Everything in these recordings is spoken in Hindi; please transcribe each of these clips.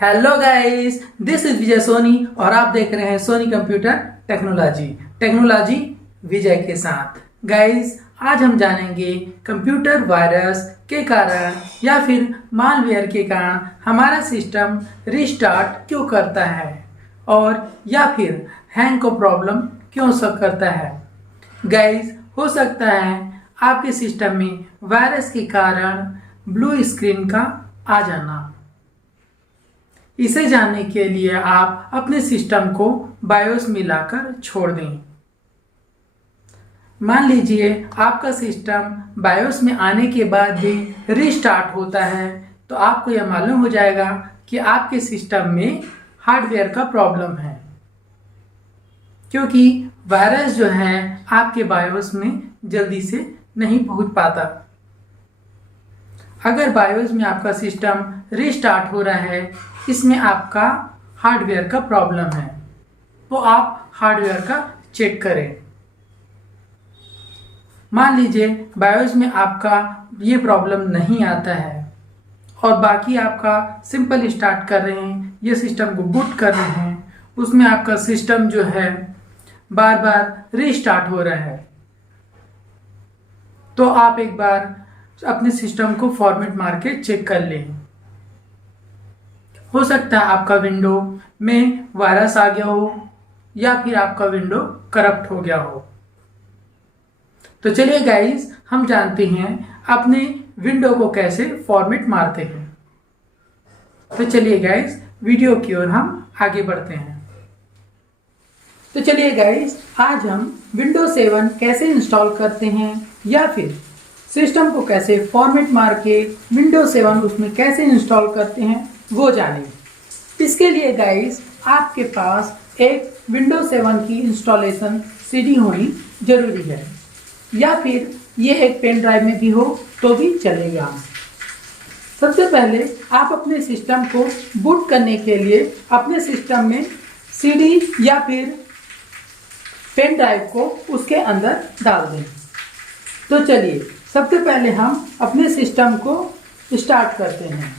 हेलो गाइस, दिस इज विजय सोनी और आप देख रहे हैं सोनी कंप्यूटर टेक्नोलॉजी विजय के साथ। गाइस, आज हम जानेंगे कंप्यूटर वायरस के कारण या फिर मालवेयर के कारण हमारा सिस्टम रिस्टार्ट क्यों करता है और या फिर हैंग को प्रॉब्लम क्यों करता है। गाइस, हो सकता है आपके सिस्टम में वायरस के कारण ब्लू स्क्रीन का आ जाना। इसे जानने के लिए आप अपने सिस्टम को बायोस में लाकर छोड़ दें। मान लीजिए आपका सिस्टम बायोस में आने के बाद भी रीस्टार्ट होता है, तो आपको यह मालूम हो जाएगा कि आपके सिस्टम में हार्डवेयर का प्रॉब्लम है, क्योंकि वायरस जो है आपके बायोस में जल्दी से नहीं पहुंच पाता। अगर बायोस में आपका सिस्टम रीस्टार्ट हो रहा है, इसमें आपका हार्डवेयर का प्रॉब्लम है, तो आप हार्डवेयर का चेक करें। मान लीजिए बायोस में आपका ये प्रॉब्लम नहीं आता है और बाकी आपका सिंपल स्टार्ट कर रहे हैं, ये सिस्टम को बूट कर रहे हैं, उसमें आपका सिस्टम जो है बार बार रीस्टार्ट हो रहा है, तो आप एक बार अपने सिस्टम को फॉर्मेट मार के चेक कर लें। हो सकता है आपका विंडो में वायरस आ गया हो या फिर आपका विंडो करप्ट हो गया हो। तो चलिए गाइस, हम जानते हैं अपने विंडो को कैसे फॉर्मेट मारते हैं। तो चलिए गाइस, वीडियो की ओर हम आगे बढ़ते हैं। तो चलिए गाइस, आज हम विंडोज 7 कैसे इंस्टॉल करते हैं या फिर सिस्टम को कैसे फॉर्मेट मार के विंडोज 7 उसमें कैसे इंस्टॉल करते हैं वो जानें। इसके लिए गाइस, आपके पास एक विंडोज 7 की इंस्टॉलेशन सीडी होनी जरूरी है, या फिर ये एक पेन ड्राइव में भी हो तो भी चलेगा। सबसे पहले आप अपने सिस्टम को बूट करने के लिए अपने सिस्टम में सीडी या फिर पेन ड्राइव को उसके अंदर डाल दें। तो चलिए, सबसे पहले हम अपने सिस्टम को स्टार्ट करते हैं।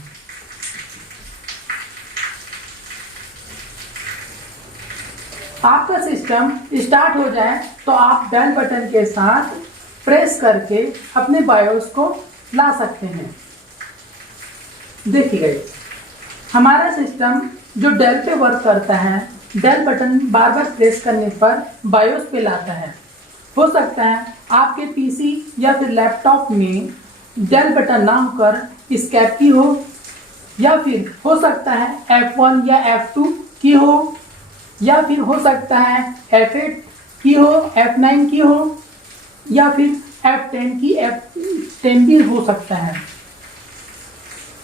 आपका सिस्टम स्टार्ट हो जाए तो आप डन बटन के साथ प्रेस करके अपने बायोस को ला सकते हैं। देखिए, हमारा सिस्टम जो डेल पे वर्क करता है, डेल बटन बार बार प्रेस करने पर बायोस पे लाता है। हो सकता है आपके पीसी या फिर लैपटॉप में डेल बटन ना होकर एस्केप की हो, या फिर हो सकता है F1 या F2 की हो, या फिर हो सकता है F8 की हो, F9 की हो, या फिर F10 की, F10 भी हो सकता है।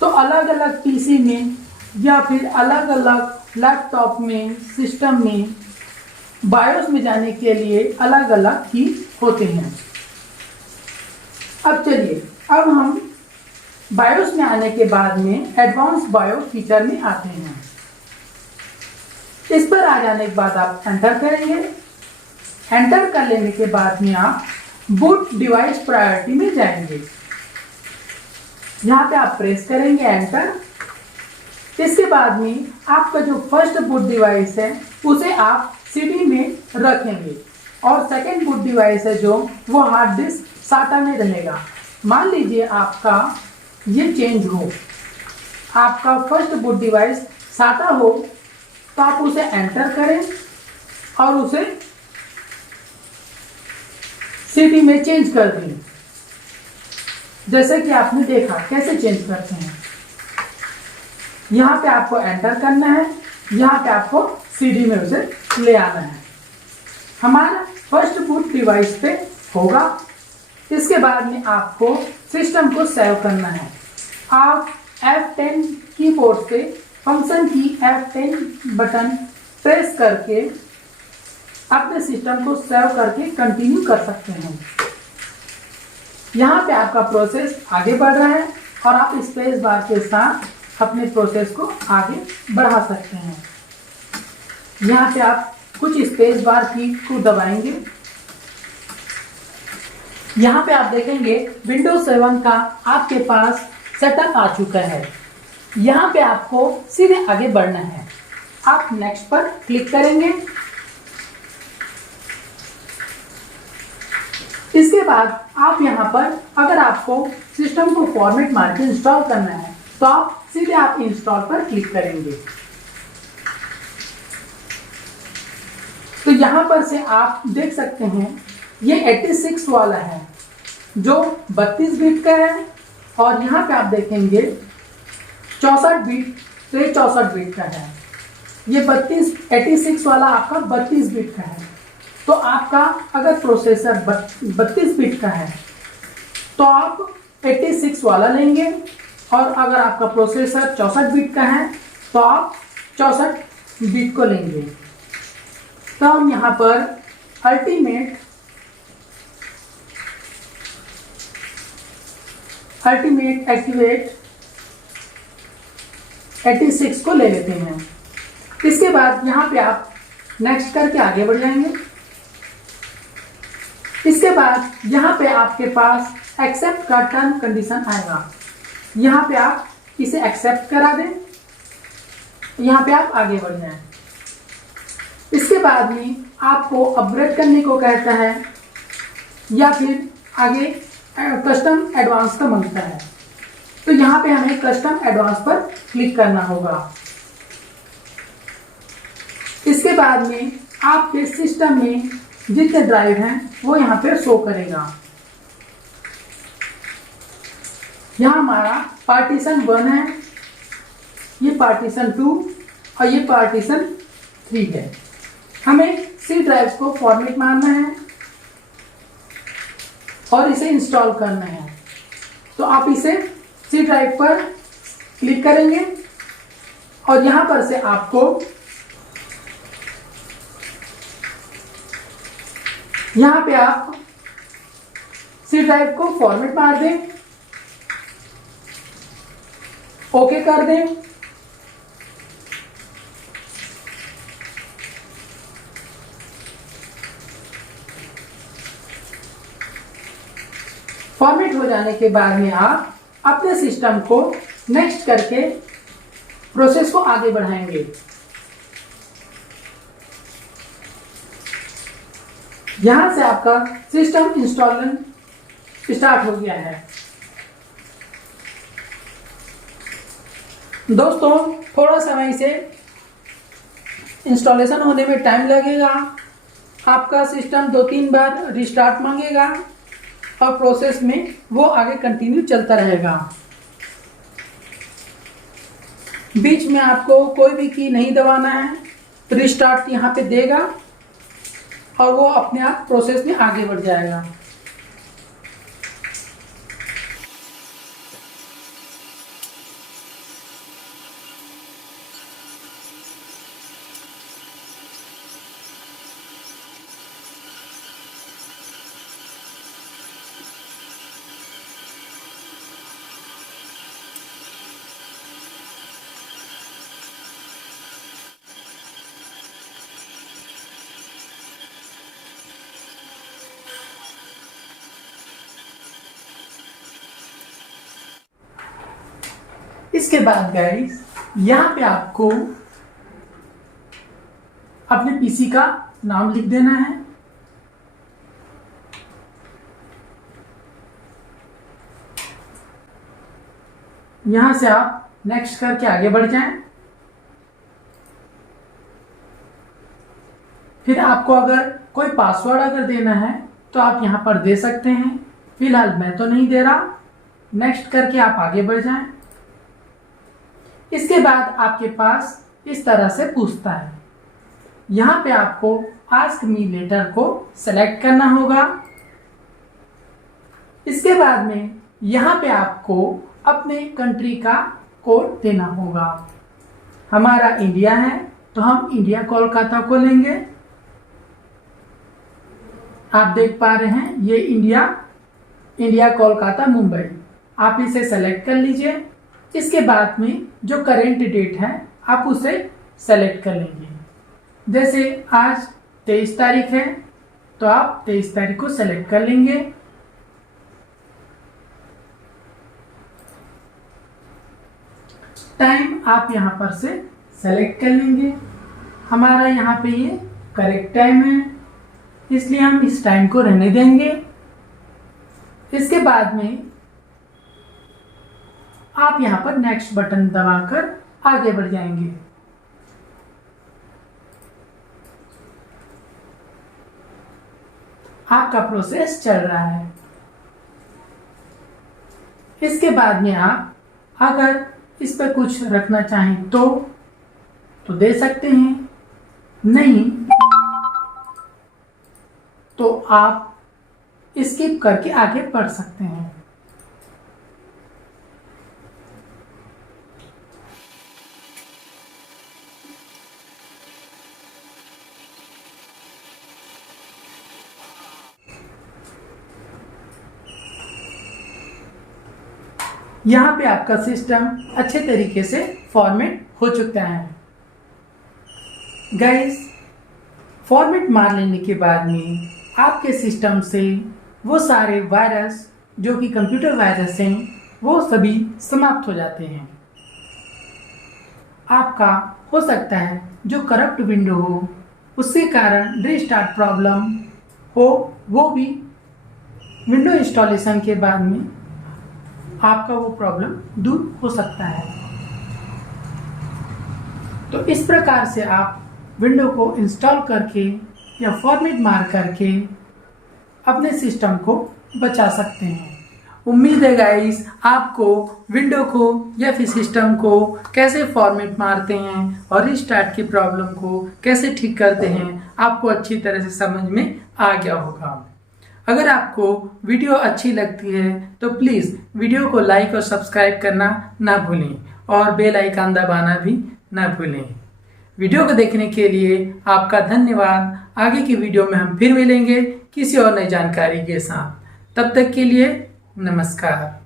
तो अलग अलग पीसी में या फिर अलग अलग लैपटॉप में, सिस्टम में बायोस में जाने के लिए अलग अलग की होते हैं। अब चलिए, अब हम बायोस में आने के बाद में एडवांस बायो फीचर में आते हैं। इस पर आ जाने के बाद आप एंटर करेंगे। एंटर कर लेने के बाद में आप बूट डिवाइस प्रायोरिटी में जाएंगे। यहाँ पे आप प्रेस करेंगे एंटर। इसके बाद में आपका जो फर्स्ट बूट डिवाइस है उसे आप सीडी में रखेंगे और सेकेंड बूट डिवाइस है जो वो हार्ड डिस्क साटा में रहेगा। मान लीजिए आपका ये चेंज हो, आपका फर्स्ट बूट डिवाइस साटा हो, तो आप उसे एंटर करें और उसे सीडी में चेंज कर दें। जैसे कि आपने देखा कैसे चेंज करते हैं। यहाँ पे आपको एंटर करना है, यहाँ पे आपको सीडी में उसे ले आना है। हमारा फर्स्ट बूट डिवाइस पे होगा। इसके बाद में आपको सिस्टम को सेव करना है। आप F10 कीबोर्ड से फंक्शन की F10 बटन प्रेस करके अपने सिस्टम को सेव करके कंटिन्यू कर सकते हैं। यहाँ पे आपका प्रोसेस आगे बढ़ रहा है और आप स्पेस बार के साथ अपने प्रोसेस को आगे बढ़ा सकते हैं। यहाँ पे आप कुछ स्पेस बार की को दबाएंगे। यहाँ पे आप देखेंगे विंडोज 7 का आपके पास सेटअप आ चुका है। यहाँ पे आपको सीधे आगे बढ़ना है। आप नेक्स्ट पर क्लिक करेंगे। इसके बाद आप यहाँ पर अगर आपको सिस्टम को फॉर्मेट मार के इंस्टॉल करना है तो आप सीधे इंस्टॉल पर क्लिक करेंगे। तो यहाँ पर से आप देख सकते हैं ये 86 वाला है जो 32 बिट का है, और यहाँ पे आप देखेंगे 64 बिट, तो ये 64 बिट का है। ये 86 वाला आपका 32 बिट का है। तो आपका अगर प्रोसेसर 32 बिट का है तो आप 86 वाला लेंगे, और अगर आपका प्रोसेसर 64 बिट का है तो आप 64 बिट को लेंगे। तो हम यहाँ पर अल्टीमेट एक्टिवेट 86 को ले लेते हैं। इसके बाद यहाँ पे आप नेक्स्ट करके आगे बढ़ जाएंगे। इसके बाद यहाँ पे आपके पास एक्सेप्ट का टर्म कंडीशन आएगा। यहाँ पे आप इसे एक्सेप्ट करा दें, यहाँ पे आप आगे बढ़ जाएं। इसके बाद में आपको अपग्रेड करने को कहता है या फिर आगे कस्टम एडवांस का मांगता है। तो यहाँ पे हमें कस्टम एडवांस पर क्लिक करना होगा। इसके बाद में आपके सिस्टम में जितने ड्राइव हैं वो यहाँ पे शो करेगा। यहाँ हमारा पार्टीशन 1 है, ये पार्टीशन 2 और ये पार्टीशन 3 है। हमें सी ड्राइव्स को फॉर्मेट मारना है और इसे इंस्टॉल करना है। तो आप इसे सी ड्राइव पर क्लिक करेंगे और यहाँ पर से आपको यहाँ पे आप सी ड्राइव को फॉर्मेट मार दें, ओके कर दें। फॉर्मेट हो जाने के बाद में आप अपने सिस्टम को नेक्स्ट करके प्रोसेस को आगे बढ़ाएंगे। यहां से आपका सिस्टम इंस्टॉलन स्टार्ट हो गया है। दोस्तों थोड़ा समय से इंस्टॉलेशन होने में टाइम लगेगा। आपका सिस्टम 2-3 बार रिस्टार्ट मांगेगा और प्रोसेस में वो आगे कंटिन्यू चलता रहेगा। बीच में आपको कोई भी की नहीं दबाना है, रिस्टार्ट यहाँ पे देगा और वो अपने आप प्रोसेस में आगे बढ़ जाएगा। इसके बाद गाइस यहाँ पे आपको अपने पीसी का नाम लिख देना है। यहां से आप नेक्स्ट करके आगे बढ़ जाएं। फिर आपको अगर कोई पासवर्ड अगर देना है तो आप यहां पर दे सकते हैं। फिलहाल मैं तो नहीं दे रहा। नेक्स्ट करके आप आगे बढ़ जाएं। इसके बाद आपके पास इस तरह से पूछता है। यहाँ पे आपको आस्क मी लेटर को सेलेक्ट करना होगा। इसके बाद में यहाँ पे आपको अपने कंट्री का कोड देना होगा। हमारा इंडिया है तो हम इंडिया कोलकाता को लेंगे। आप देख पा रहे हैं ये इंडिया कोलकाता मुंबई। आप इसे सेलेक्ट कर लीजिए। इसके बाद में जो करेंट डेट है आप उसे सेलेक्ट कर लेंगे। जैसे आज 23 तारीख है तो आप 23 तारीख को सेलेक्ट कर लेंगे। टाइम आप यहाँ पर से सेलेक्ट कर लेंगे। हमारा यहाँ पे ये करेक्ट टाइम है, इसलिए हम इस टाइम को रहने देंगे। इसके बाद में आप यहाँ पर नेक्स्ट बटन दबाकर आगे बढ़ जाएंगे। आपका प्रोसेस चल रहा है। इसके बाद में आप अगर इस पर कुछ रखना चाहें तो दे सकते हैं, नहीं तो आप स्किप करके आगे बढ़ सकते हैं। यहाँ पे आपका सिस्टम अच्छे तरीके से फॉर्मेट हो चुका है। गाइस, फॉर्मेट मार लेने के बाद में आपके सिस्टम से वो सारे वायरस जो कि कंप्यूटर वायरस हैं वो सभी समाप्त हो जाते हैं। आपका हो सकता है जो करप्ट विंडो हो उसके कारण रीस्टार्ट प्रॉब्लम हो, वो भी विंडो इंस्टॉलेशन के बाद में आपका वो प्रॉब्लम दूर हो सकता है। तो इस प्रकार से आप विंडो को इंस्टॉल करके या फॉर्मेट मार करके अपने सिस्टम को बचा सकते हैं। उम्मीद है गाइस आपको विंडो को या फिर सिस्टम को कैसे फॉर्मेट मारते हैं और रिस्टार्ट की प्रॉब्लम को कैसे ठीक करते हैं आपको अच्छी तरह से समझ में आ गया होगा। अगर आपको वीडियो अच्छी लगती है तो प्लीज़ वीडियो को लाइक और सब्सक्राइब करना ना भूलें और बेल आइकन दबाना भी ना भूलें। वीडियो को देखने के लिए आपका धन्यवाद। आगे की वीडियो में हम फिर मिलेंगे किसी और नई जानकारी के साथ। तब तक के लिए नमस्कार।